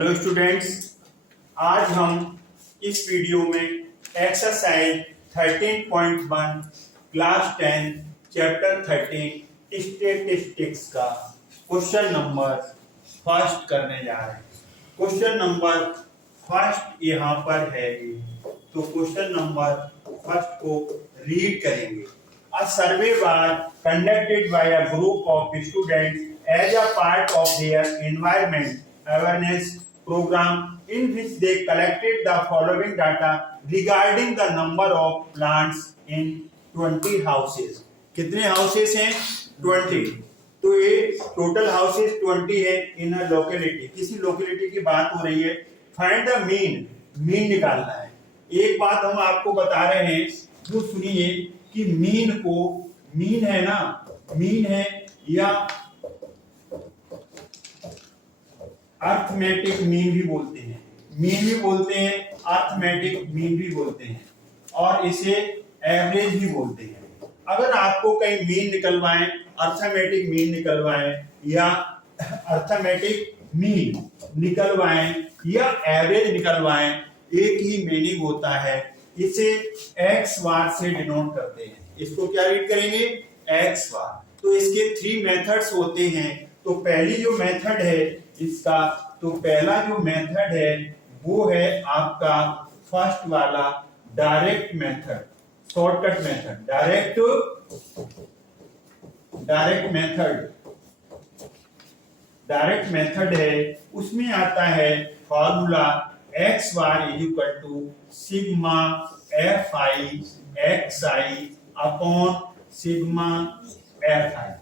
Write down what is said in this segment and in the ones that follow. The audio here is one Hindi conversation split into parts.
हेलो स्टूडेंट्स, आज हम इस वीडियो में एक्सरसाइज 13.1 क्लास 10 चैप्टर 13 स्टैटिस्टिक्स का क्वेश्चन नंबर फर्स्ट करने जा रहे हैं। क्वेश्चन नंबर फर्स्ट यहाँ पर है, तो क्वेश्चन नंबर फर्स्ट को रीड करेंगे। A survey was conducted by a group of students as a part of their environment awareness program, in which they collected the following data regarding the number of plants in 20 houses. कितने houses हैं? 20. तो ये total houses 20 है in a locality. किसी locality की बात हो रही है। Find the mean निकालना है। एक बात हम आपको बता रहे हैं, जो सुनिए कि मीन है ना, मीन है या अर्थमेटिक मीन भी बोलते हैं, अर्थमेटिक मीन भी बोलते हैं और इसे एवरेज भी बोलते हैं। अगर आपको कहीं मीन निकलवाएं, अर्थमेटिक मीन निकलवाएं या अर्थमेटिक मीन निकलवाएं या एवरेज निकलवाएं, एक ही मीनिंग होता है। इसे एक्स बार से डिनोट करते हैं। इसको क्या रीड करेंगे? एक्स बार। तो इसके 3 मेथड्स होते हैं। तो पहली जो मेथड है इसका, तो पहला जो मेथड है वो है आपका फर्स्ट वाला direct method, shortcut method, direct method है। उसमें आता है formula X bar is equal to sigma F I X I upon sigma F I.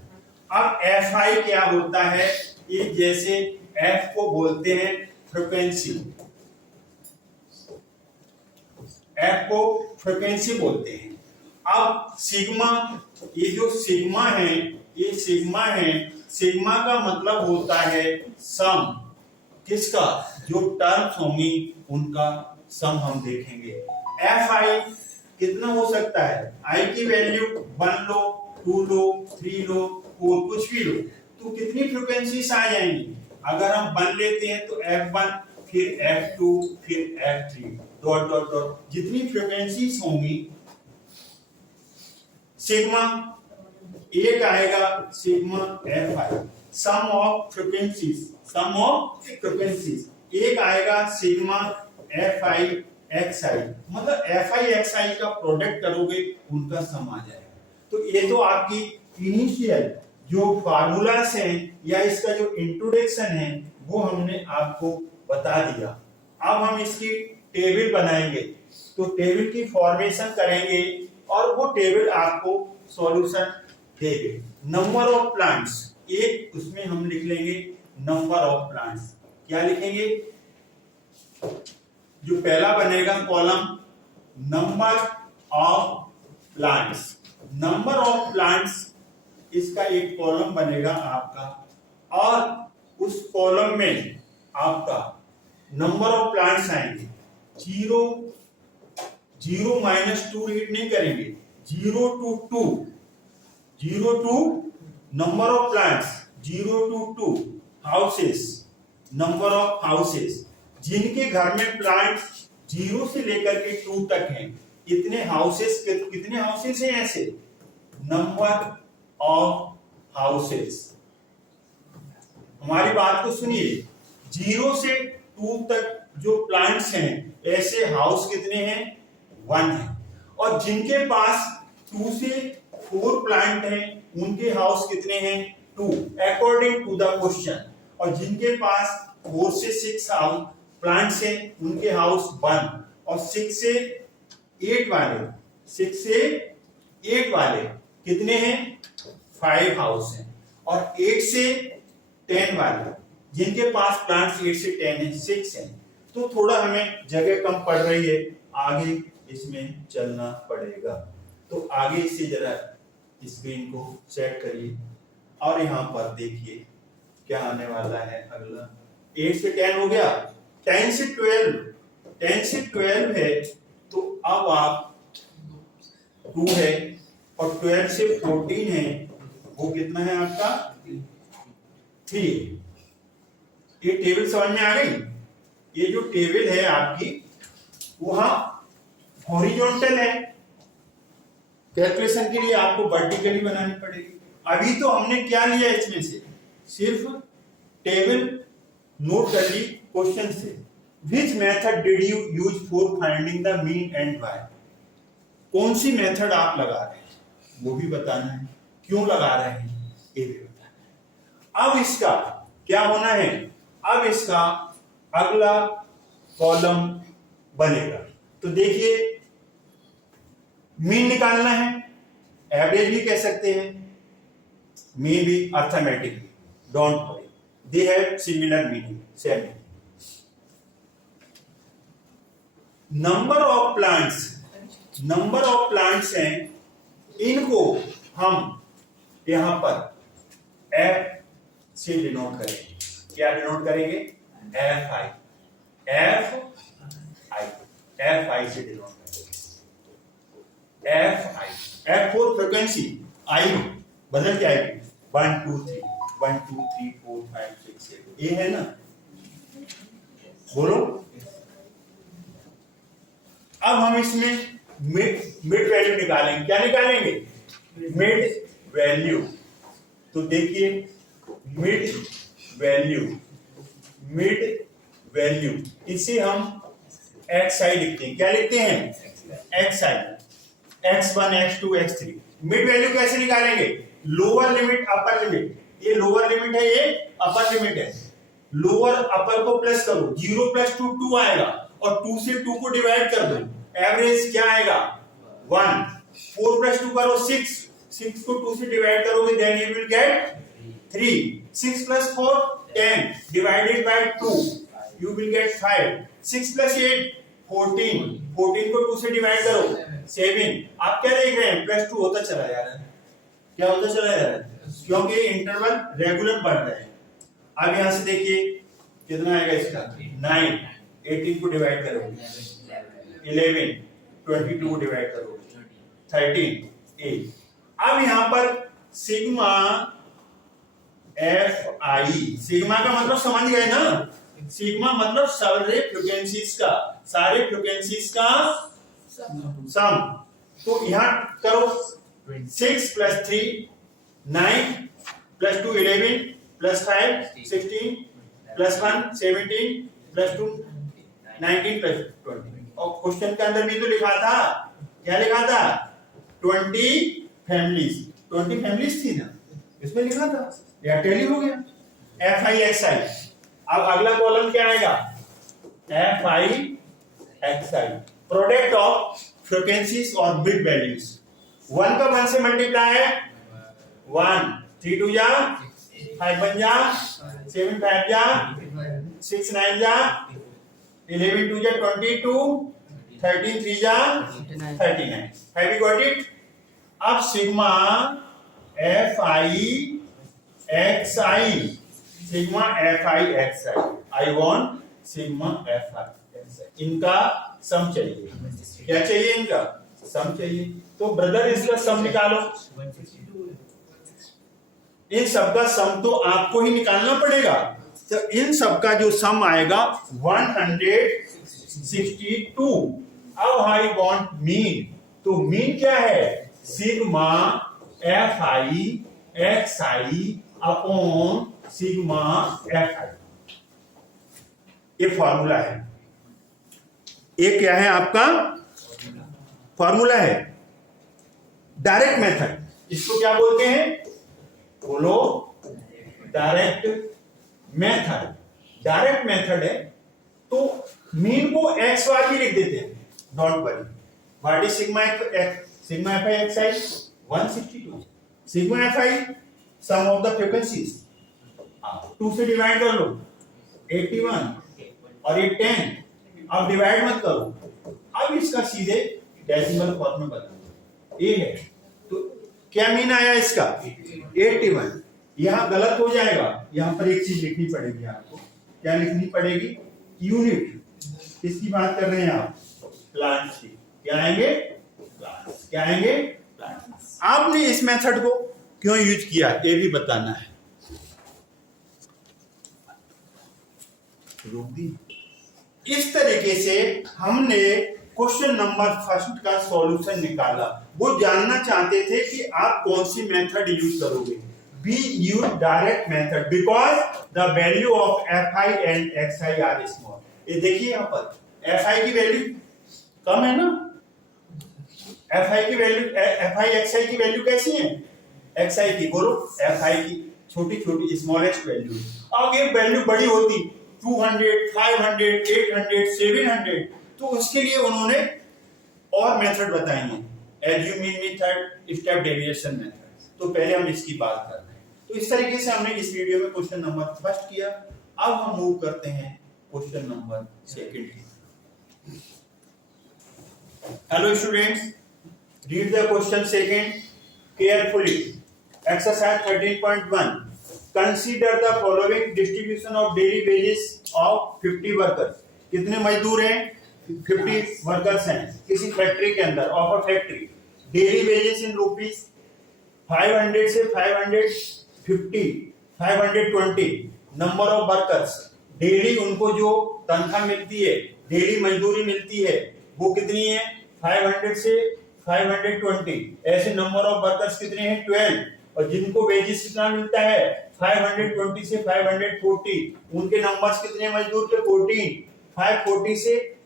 अब एफ आई क्या होता है? ये जैसे एफ को बोलते हैं फ्रीक्वेंसी, एफ को फ्रीक्वेंसी बोलते हैं। अब सिग्मा, ये जो सिग्मा है, ये सिग्मा है, सिग्मा का मतलब होता है सम। किसका? जो टर्म्स होंगी उनका सम हम देखेंगे। एफ आई कितना हो सकता है? आई की वैल्यू 1 लो, 2 लो, 3 लो, 4 कुछ भी लो, तो कितनी फ्रीक्वेंसीज आ जाएंगी? अगर हम 1 लेते हैं तो F1, फिर F2, फिर F3 डॉट डॉट डॉट, जितनी फ्रीक्वेंसीज होंगी सिग्मा एक आएगा, sigma F I, sum of frequencies, एक आएगा sigma F I X I, मतलब एफ आई एक्स आई का प्रोडक्ट करोगे उनका सम आ जाएगा। तो ये तो आपकी इनिशियल जो फार्मूलास हैं या इसका जो इंट्रोडक्शन है वो हमने आपको बता दिया। अब हम इसकी टेबल बनाएंगे, तो टेबल की फॉर्मेशन करेंगे और वो टेबल आपको सॉल्यूशन देंगे। नंबर ऑफ प्लांट्स, एक उसमें हम लिख लेंगे नंबर ऑफ प्लांट्स। क्या लिखेंगे? जो पहला बनेगा column number of plants, number of plants, इसका एक कॉलम बनेगा आपका, और उस कॉलम में आपका नंबर ऑफ प्लांट्स आएंगे। 0 माइनस 2 रीड नहीं करेंगे, 0 to number of plants, 0 to 2 houses, number of houses, जिनके घर में प्लांट्स 0 से लेकर के 2 तक हैं, इतने हाउसेस, कितने हाउसेस हैं ऐसे? Number of houses. हमारी बात को सुनिए, 0 से 2 तक जो प्लांट्स हैं ऐसे हाउस कितने हैं? 1 है। और जिनके पास 2 से 4 प्लांट हैं उनके हाउस कितने हैं? 2 अकॉर्डिंग टू द क्वेश्चन। और जिनके पास 4 से 6 हाउस प्लांट्स हैं उनके हाउस 1, और 6 से 8 वाले कितने हैं? 5 हाउस हैं। और 8 से 10 वाले जिनके पास प्लांट्स 8 से 10 हैं 6 हैं। तो थोड़ा हमें जगह कम पड़ रही है, आगे इसमें चलना पड़ेगा। तो आगे से जरा स्क्रीन को चेक करिए और यहाँ पर देखिए क्या आने वाला है अगला। 8 से 10 हो गया, 10 से 12 है, तो अब आप 2 है, और 12 से 14 है, वो कितना है आपका? 3। ये टेबल समझ में आ गई? ये जो टेबल है आपकी वहां हॉरिजॉन्टल है, कैलकुलेशन के लिए आपको वर्टिकली बनानी पड़ेगी। अभी तो हमने क्या लिया इसमें से, सिर्फ टेबल नोट कर ली क्वेश्चन से। Which method did you use for finding the mean and Y, कौन सी मेथड आप लगा रहे हैं वो भी बताना है, क्यों लगा रहे हैं ये भी बताना है। अब इसका क्या होना है, अब इसका अगला कॉलम बनेगा। तो देखिए मीन निकालना है, एवरेज भी कह सकते हैं, मीन भी arithmetically, don't worry, they have similar meaning, same. Number of plants हैं, इनको हम यहां पर एफ से डिनोट करेंगे। क्या डिनोट करेंगे, एफ आई से डिनोट करेंगे। एफ फॉर फ्रीक्वेंसी, आई बदल के आएगी 1 2 3 1 2 3 4 5 6 7, ये है ना, बोलो। अब हम इसमें मिड वैल्यू निकालेंगे। क्या निकालेंगे, मिड वैल्यू। तो देखिए मिड वैल्यू इसे हम एक्स आई लिखते हैं। क्या लिखते हैं, एक्स आई, x1 x2 x3। Mid value कैसे निकालेंगे, लोअर लिमिट अपर लिमिट, ये लोअर लिमिट है, ये अपर लिमिट है। लोअर अपर को प्लस करो, 0 + 2 2 आएगा, और 2 से 2 को डिवाइड कर दो, एवरेज क्या आएगा 1। 4 + 2 करो 6, 6 को 2 से डिवाइड करोगे then you will get 3। 6 + 4 10 divided by 2 you will get 5। 6 + 8 14, 14 को 2 से डिवाइड करो 7। आप क्या देख रहे हैं, +2 होता चला जा रहा है। क्या होता चला जा रहा है, क्योंकि इंटरवल रेगुलर बढ़ रहे हैं। अब यहां से देखिए कितना आएगा इसका 9, 18 को डिवाइड करोगे 11, 22 को डिवाइड करोगे 13 8। अब यहां पर सिग्मा एफ आई, सिग्मा का मतलब समझ गए ना, सिग्मा मतलब सारे फ्रीक्वेंसीज का सम। तो यहां करो 6 + 3 9 + 2 11 + 5 16 + 1 17 + 2 19 + 20। और क्वेश्चन के अंदर भी तो लिखा था, क्या लिखा था, 20 फैमिलीज थी ना, इसमें लिखा था, या टैली हो गया एफ आई एक्स आई। अब अगला कॉलम क्या आएगा, F I X I, product of frequencies और मिड वैल्यूज। 1 का 1 से मल्टीप्लाई है 1, 3 2 जा 5 1 जा 7 5 जा 6 9 जा 11 2 जा 22 13 3 जा 39। Have you got it? अब sigma F I X I, sigma F I X I, I want sigma F I X I, इनका सम चाहिए। क्या चाहिए, इनका सम चाहिए। तो ब्रदर इसका सम निकालो। इन सबका सम तो आपको ही निकालना पड़ेगा। तो इन सबका जो सम आएगा 162। अब आई वांट मीन, तो मीन क्या है, sigma F I X I upon sigma F आई। ये फॉर्मूला है, ये क्या है आपका फॉर्मूला है। डायरेक्ट मेथड, इसको क्या बोलते हैं, बोलो डायरेक्ट मेथड। डायरेक्ट मेथड है तो मीन को एक्स बार भी लिख देते हैं, don't worry. What is sigma F I X I 162। Sigma F I sum of the frequencies, 2 से डिवाइड कर लो 81 और ये 10। अब डिवाइड मत करो, अब इसका सीधे डेसिमल फॉर्म में बदलो, ये है। तो क्या मीन आया इसका 81। यहां गलत हो जाएगा, यहां पर एक चीज लिखनी पड़ेगी आपको। क्या लिखनी पड़ेगी, यूनिट। किसकी बात कर रहे हैं आप, प्लांट्स की। क्या आएंगे, प्लांट्स। क्या आएंगे, प्लांट्स। आपने इस मेथड को क्यों यूज किया ये भी बताना है। रोक दी इस तरीके से हमने क्वेश्चन नंबर फर्स्ट का सॉल्यूशन निकाला। वो जानना चाहते थे कि आप कौन सी मेथड यूज करोगे। We use direct method because the value of fi and xi are small। ये देखिए यहाँ पर fi की वैल्यू कम है ना, fi की वैल्यू fi xi की वैल्यू कैसी है, xi की बोलो fi की छोटी छोटी स्मॉलेस्ट वैल्यू। अब ये वैल्यू बड़ी होती 200, 500, 800, 700, तो उसके लिए उन्होंने और मेथड बताई हैं, assuming method, step deviation method. तो पहले हम इसकी बात कर रहे हैं। तो इस तरीके से हमने इस वीडियो में क्वेश्चन नंबर फर्स्ट किया। अब हम मूव करते हैं क्वेश्चन नंबर सेकंड की। Hello students, read the question second carefully. Exercise 13.1, consider the following distribution of daily wages of 50 workers. कितने मजदूर हैं, 50 वर्कर्स हैं किसी फैक्ट्री के अंदर, of a factory. Daily wages in rupees 500 से 550, 520। नंबर ऑफ वर्कर्स, डेली उनको जो तनख्वाह मिलती है, डेली मजदूरी मिलती है, वो कितनी है, 500 से 520। ऐसे नंबर ऑफ वर्कर्स कितने हैं, 12। और जिनको वेजेस कितना मिलता है, 520 से 540, उनके नंबर्स कितने मजदूर के, 14। 540 से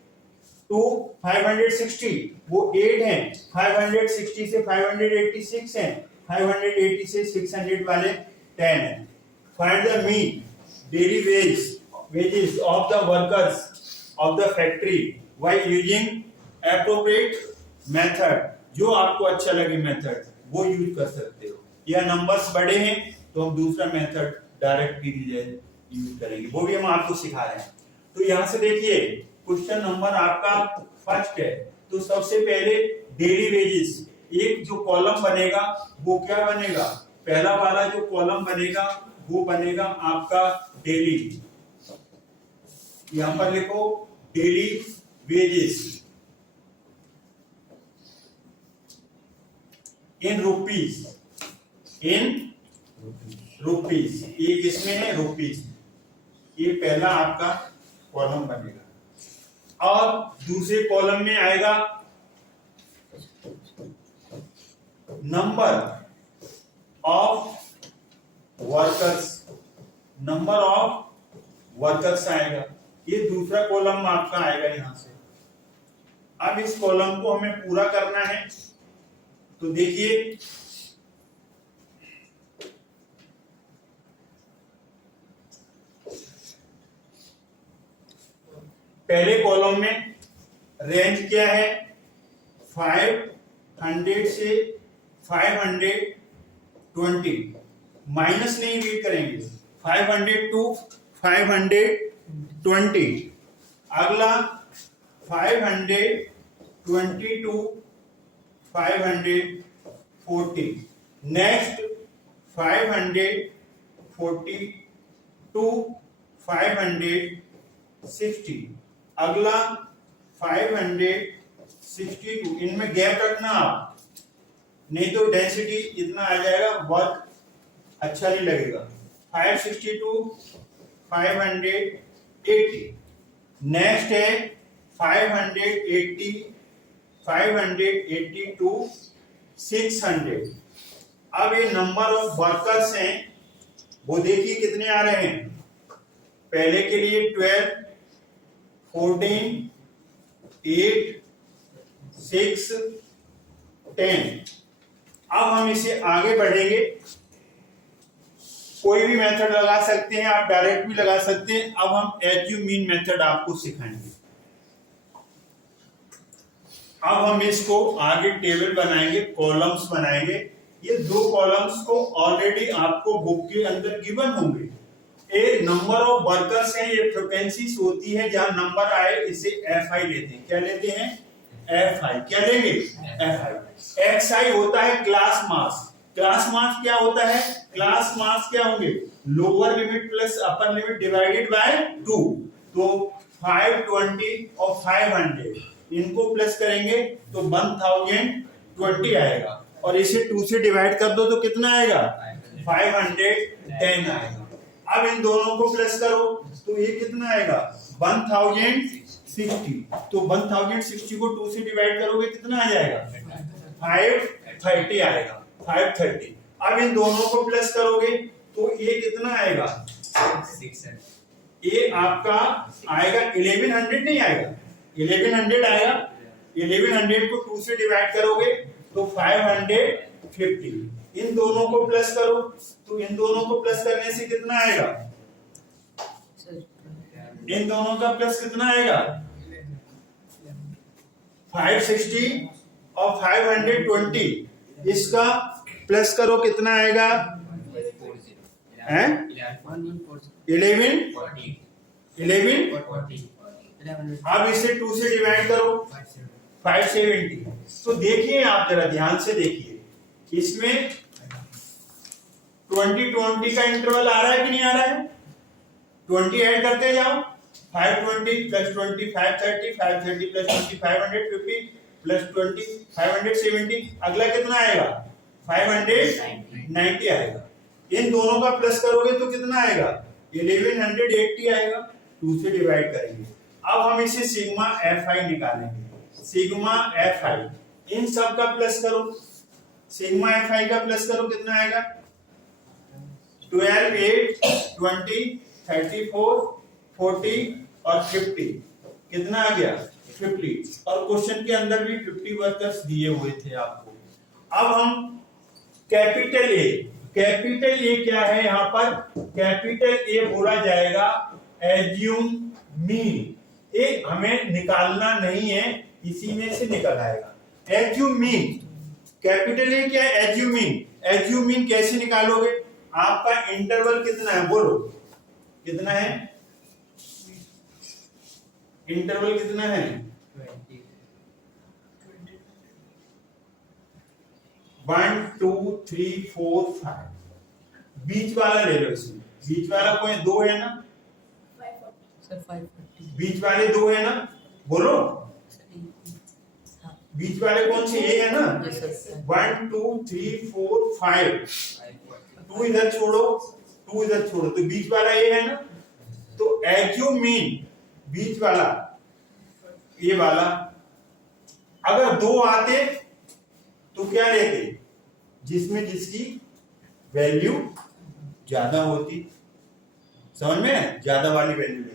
560, वो 8 हैं। 560 से 586 हैं। 580 से 600 वाले 10 हैं। Find the mean daily wages of the workers of the factory by using appropriate method। जो आपको अच्छा लगे मेथड वो यूज कर सकते हो, या नंबर्स बड़े हैं तो हम दूसरा मेथड डायरेक्ट पीरियड यूज करेंगे, वो भी हम आपको सिखा रहे हैं। तो यहाँ से देखिए क्वेश्चन नंबर आपका फर्स्ट है। तो सबसे पहले डेली वेजेस, एक जो कॉलम बनेगा वो क्या बनेगा, पहला वाला जो कॉलम बनेगा वो बनेगा आपका डेली। यहां पर लिखो daily wages in rupees, in rupees, एक इसमें है रुपीस, ये पहला आपका कॉलम बनेगा। और दूसरे कॉलम में आएगा number of workers, number of workers आएगा, ये दूसरा कॉलम आपका आएगा यहां से। अब इस कॉलम को हमें पूरा करना है, तो देखिए पहले कॉलम में रेंज क्या है, 500 से 520, माइनस नहीं रीड करेंगे, 500 टू 520। अगला 520 टू 540। Next 540 to 560। अगला 562। इनमें गैप रखना आप, नहीं तो डेंसिटी इतना आ जाएगा, वर्क अच्छा नहीं लगेगा। 562 580। नेक्स्ट है 580 टू 600। अब ये नंबर ऑफ वर्कर्स हैं वो देखिए कितने आ रहे हैं, पहले के लिए 12, 14, 8, 6, 10। अब हम इसे आगे बढ़ेंगे, कोई भी मेथड लगा सकते हैं आप, डायरेक्ट भी लगा सकते हैं। अब हम एज्यूमीन मेथड आपको सिखाएंगे। अब हम इसको आगे टेबल बनाएंगे, कॉलम्स बनाएंगे। ये दो कॉलम्स को ऑलरेडी आपको बुक के अंदर गिवन होंगे। एक नंबर ऑफ वर्कर्स हैं, ये फ्रीक्वेंसीज होती है, जहां नंबर आए इसे एफ आई लेते हैं। क्या लेते हैं, एफ आई। क्या लेंगे, एफ आई। एक्स आई होता है क्लास मास। क्लास मास क्या होता है, क्लास मास क्या होंगे, lower limit plus upper limit divided by 2। तो 520 और 500 इनको प्लस करेंगे तो 1020 आएगा, और इसे 2 से डिवाइड कर दो तो कितना आएगा, 510 आएगा। अब इन दोनों को प्लस करो तो ये कितना आएगा 1060। तो 1060 को 2 से डिवाइड करोगे कितना आ जाएगा 530 आएगा 530। अब इन दोनों को प्लस करोगे तो ये कितना आएगा ये आपका आएगा 1100 नहीं आएगा 1100 आएगा। 1100 को 2 से डिवाइड करोगे तो 550। इन दोनों को प्लस करो तो इन दोनों को प्लस करने से कितना आएगा इन दोनों का प्लस कितना आएगा 560 और 520। इसका प्लस करो कितना आएगा 11 अब इसे 2 से डिवाइड करो 570। तो देखिए आप जरा ध्यान से देखिए इसमें 20 का इंटरवल आ रहा है कि नहीं आ रहा है 20 ऐड करते जाओ 520 प्लस 20 530 530 प्लस 20 550 प्लस 20 570। अगला कितना आएगा 590 आएगा। इन दोनों का प्लस करोगे तो कितना आएगा 1180 आएगा। 2 से डिवाइड करेंगे। अब हम इसे सिग्मा fi निकालेंगे। सिग्मा fi इन सब का प्लस करो। सिग्मा fi का प्लस करो कितना आएगा 12 8 20 34 40 और 50 कितना आ गया 50। और क्वेश्चन के अंदर भी 50 वर्कर्स दिए हुए थे आपको। अब हम कैपिटल ए क्या है यहाँ पर कैपिटल ए बोला जाएगा एज्यूम मीन। ये हमें निकालना नहीं है इसी में से निकल आएगा एज्यूम मीन। कैपिटल ए क्या है एज्यूम मीन। एज्यूम मीन कैसे निकालोगे आपका इंटरवल कितना है बोलो कितना है इंटरवल कितना है 1 2 3 4 5। बीच वाला ले लो इसमें। बीच वाला कोई 2 है ना बीच वाले 2 है ना बोलो बीच वाले कौन से ये है ना 1 2 3 4 5। 2 इधर छोड़ो 2 इधर छोड़ो तो बीच वाला ये है ना। तो एज्यूम मीन बीच वाला ये वाला अगर 2 आते तो क्या लेते जिसमें जिसकी वैल्यू ज्यादा होती। समझ में ज्यादा वाली वैल्यू लेते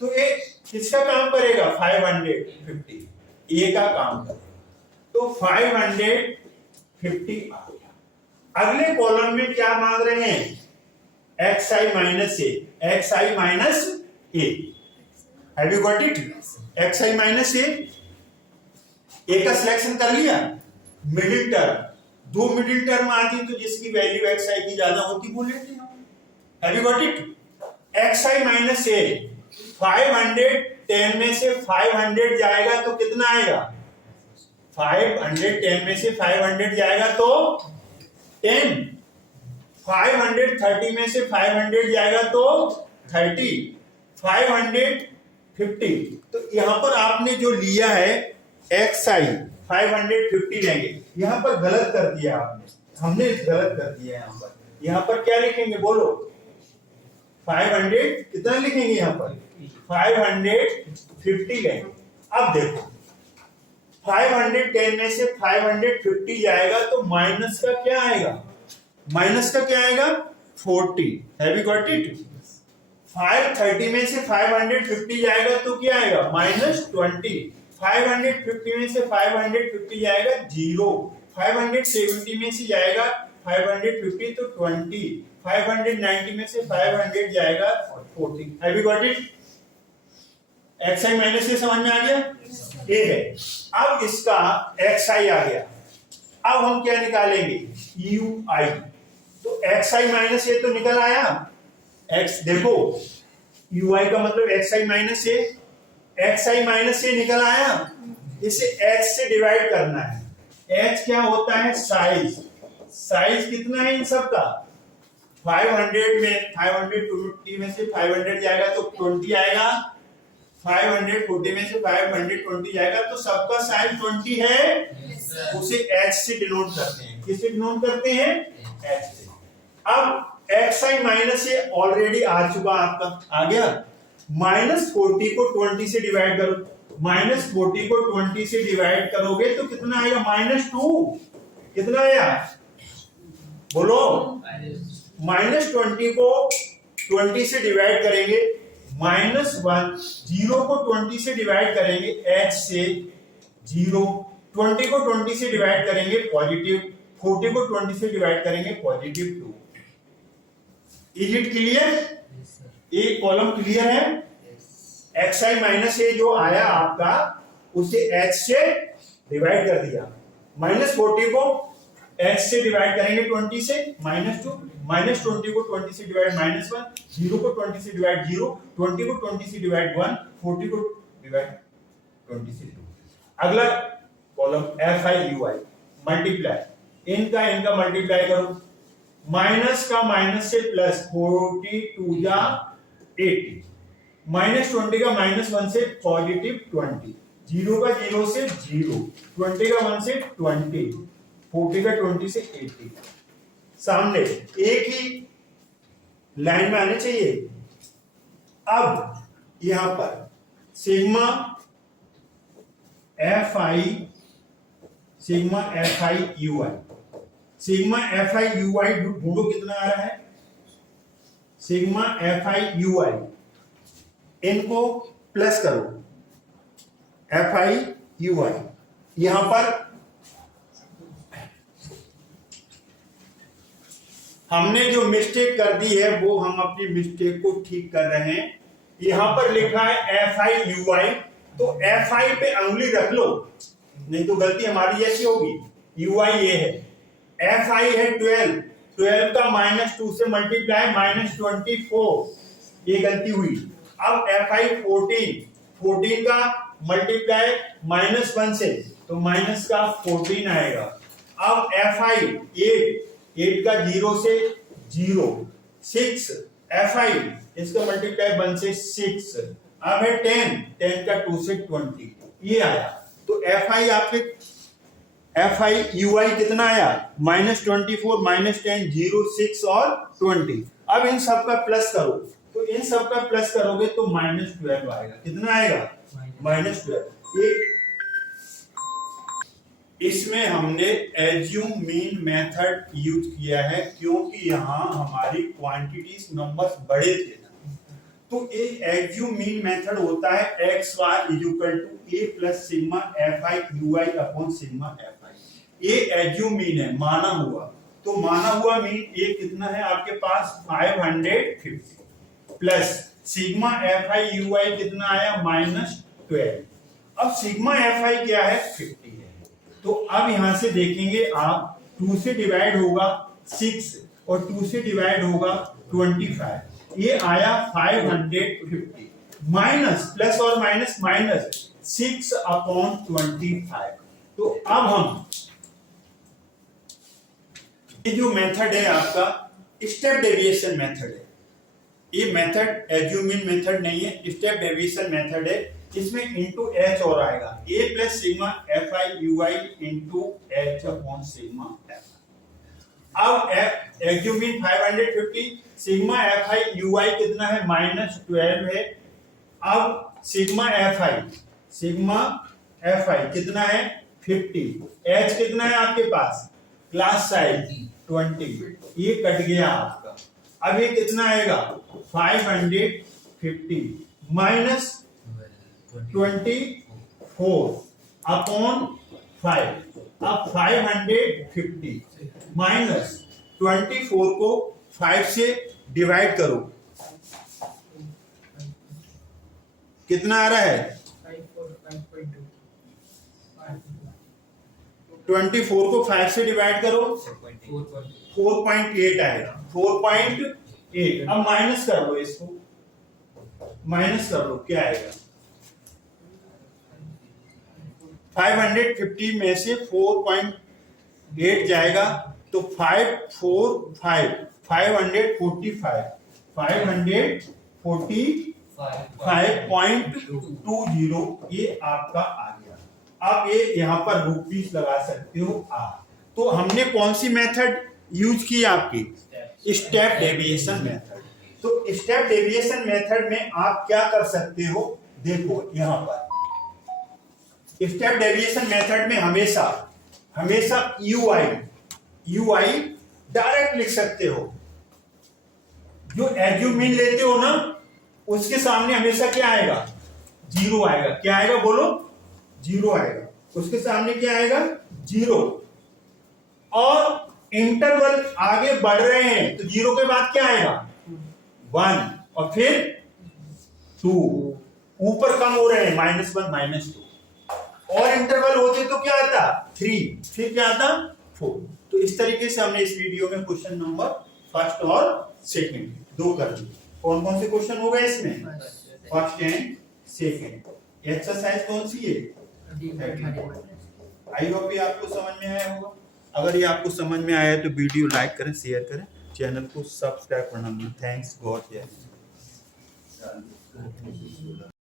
तो ये किसका काम करेगा 550 ए का काम करेगा। तो 550 आ गया। अगले कॉलम में क्या मांग रहे हैं xi minus A. Have you got it xi minus A का सिलेक्शन कर लिया। मिडिल टर्म 2 मिडिल टर्म आती तो जिसकी वैल्यू xi की ज्यादा होती वो लेते हैं। Have you got it xi minus A 510 में से 500 जाएगा तो कितना आएगा 510 में से 500 जाएगा तो 10। 530 में से 500 जाएगा तो 30। 550 तो यहां पर आपने जो लिया है xi 550 लेंगे। यहां पर गलत कर दिया आपने हमने गलत कर दिया। यहां पर क्या लिखेंगे बोलो 500 कितना लिखेंगे यहां पर 550 लेंगे। अब देखो 510 में से 550 जाएगा तो माइनस का क्या आएगा 40। हैव यू गॉट इट 530 में से 550 जाएगा तो क्या आएगा -20। 550 में से 550 जाएगा 0। 570 में से जाएगा 550 तो 20। 590 में से 500 जाएगा 40। Have you got it xi minus से समझ में आ गया ये है। अब इसका xi आ गया। अब हम क्या निकालेंगे ui। तो xi माइनस ये तो निकल आया x देखो ui का मतलब xi माइनस ये निकल आया। इसे x से डिवाइड करना है। h क्या होता है साइज कितना है इन सब का 500 में 550 में से 500 जाएगा तो 20 आएगा। 540 में से 520 जाएगा तो सबका साइज 20 है। उसे h से डिनोट करते हैं। किससे डिनोट करते हैं h से। अब xi माइनस ये ऑलरेडी आ चुका आपका, आ गया। -40 को 20 से डिवाइड करो, -40 को 20 से डिवाइड करोगे तो कितना आएगा? -2। कितना आया बोलो? -20 को 20 से डिवाइड करेंगे, -1, 0 को 20 से डिवाइड करेंगे h से 0, 20 को 20 से डिवाइड करेंगे पॉजिटिव, 40 को 20 से डिवाइड करेंगे +2। Is it clear? एक कॉलम क्लियर है? xi माइनस ए जो आया आपका उसे h से डिवाइड कर दिया, -40 को h से डिवाइड करेंगे 20 से -2, -20 को 20 से डिवाइड -1, 0 को 20 से डिवाइड 0, 20 को 20 से डिवाइड 1, 40 को डिवाइड 20 से 2। अगला कॉलम FIUI मल्टीप्लाई, इनका मल्टीप्लाई करो, माइनस का माइनस से प्लस, 42 जा 80, -20 का -1 से +20, 0 का 0 से 0, 20 का 1 से 20, 40 का 20 से 80। सामने एक ही लाइन में आने चाहिए। अब यहां पर सिग्मा FIUI ढूंढो कितना आ रहा है। सिग्मा FIUI इनको प्लस करो, FIUI यहां पर हमने जो मिस्टेक कर दी है वो हम अपनी मिस्टेक को ठीक कर रहे हैं। यहां पर लिखा है FIUI, तो FI पे अंगुली रख लो, नहीं तो गलती हमारी ऐसी होगी। UI ये है, FI है 12 का -2 से मल्टीप्लाई -24, ये गलती हुई। अब FI 14 का मल्टीप्लाई -1 से, तो माइनस का 14 आएगा। अब FI 8 का 0 से 0, 6 FI इसका मल्टीप्लाई 1 से 6। अब है 10 का 2 से 20, ये आया। तो FI आपके FIUI कितना आया? -24, -10, 0, 6 और 20। अब इन सब का प्लस करो, तो इन सब का प्लस करोगे तो -12 आएगा। कितना आएगा? -12। इसमें हमने एज्यूम मीन मेथड यूज किया है क्योंकि यहाँ हमारी क्वांटिटीज नंबर्स बड़े थे। तो एक एज्यूम मीन मेथड होता है xy = a + sigma FIUI / sigma FI। ये एज्यूम मीन है, माना हुआ। तो माना हुआ मीन ये कितना है आपके पास? 550 प्लस सिग्मा FIUI कितना आया? -12। अब सिग्मा FI क्या है? 50 है। तो अब यहां से देखेंगे आप, 2 से डिवाइड होगा 6 और 2 से डिवाइड होगा 25, ये आया 550 माइनस प्लस और माइनस 6/25। तो अब हम ये जो मेथड है आपका स्टेप डेविएशन मेथड है। ये मेथड एज्यूम मीन मेथड नहीं है, स्टेप डेविएशन मेथड है। इसमें इनटू h और आएगा, a + sigma FIUI * h / sigma FI। अब एज्यूम मीन 550, सिग्मा FIUI कितना है? -12 है। अब सिग्मा FI कितना है? 50। h कितना है आपके पास? क्लास साइज 20, ये कट गया आपका। अब ये कितना आएगा? 550 माइनस 24/5। अब 550 माइनस 24 को 5 से डिवाइड करो, कितना आ रहा है? 24 को 5 से डिवाइड करो, 4.8 आएगा। 4.8। अब माइनस कर लो, इसको माइनस कर लो, क्या आएगा? 550 में से 4.8 जाएगा तो 545 545.20 ये आपका आ गया। अब ये यहां पर रुपीस लगा सकते हो आप। तो हमने कौन सी मेथड यूज की? आपकी स्टेप डेविएशन मेथड। तो स्टेप डेविएशन मेथड में आप क्या कर सकते हो, देखो यहां पर स्टेप डेविएशन मेथड में हमेशा यूआई डायरेक्ट लिख सकते हो। जो एज्यूमिन लेते हो ना, उसके सामने हमेशा क्या आएगा, जीरो आएगा। क्या आएगा बोलो, जीरो आएगा। उसके सामने क्या आएगा, जीरो। और इंटरवल आगे बढ़ रहे हैं तो जीरो के बाद क्या आएगा, 1, और फिर 2। ऊपर कम हो रहे हैं, -1 -2। और इंटरवल होते तो क्या आता, 3, फिर क्या आता, 4। तो इस तरीके से हमने इस वीडियो में क्वेश्चन नंबर फर्स्ट और सेकंड 2 कर दिए। कौन कौन से क्वेश्चन हो गए इसमें, फर्स्ट एंड सेकंड। एक्सरसाइज कौन सी है, आई होप ये आपको समझ में आया होगा। अगर ये आपको समझ में आया तो वीडियो लाइक करें, शेयर करें, चैनल को सब्सक्राइब करना। Thanks God.